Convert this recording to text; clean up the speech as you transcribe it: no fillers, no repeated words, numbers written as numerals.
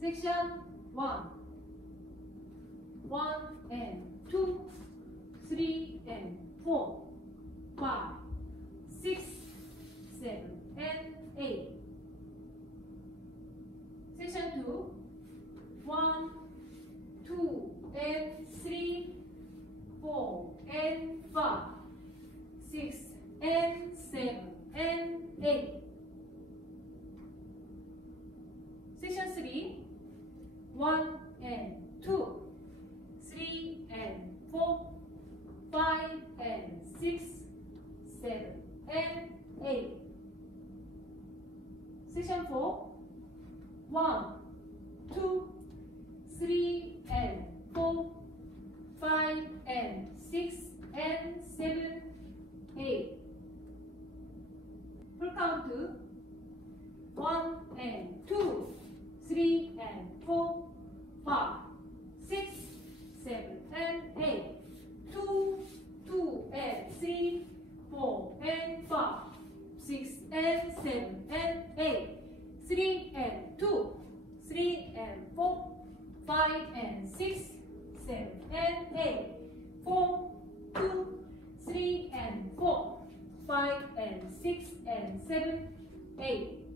Section 1, 1 and 2, 3 and 4, 5, 6, 7 and 8. Section 2, 1, 2 and 3, 4 and 5, 6 and 7 and 8. Section 3, 1 and 2, 3 and 4, 5 and 6, 7 and 8. Section 4, 1, 2, 3 and 4, 5 and 6 and 7, 8. Full count 1 and 2, 3 and 4, 5, 6, 7 and 8. 2, 2 and 3, 4 and 5, 6 and 7 and 8. 3 and 2, 3 and 4, 5 and 6, 7 and 8. 4, 2, 3 and 4, 5 and 6 and 7, 8.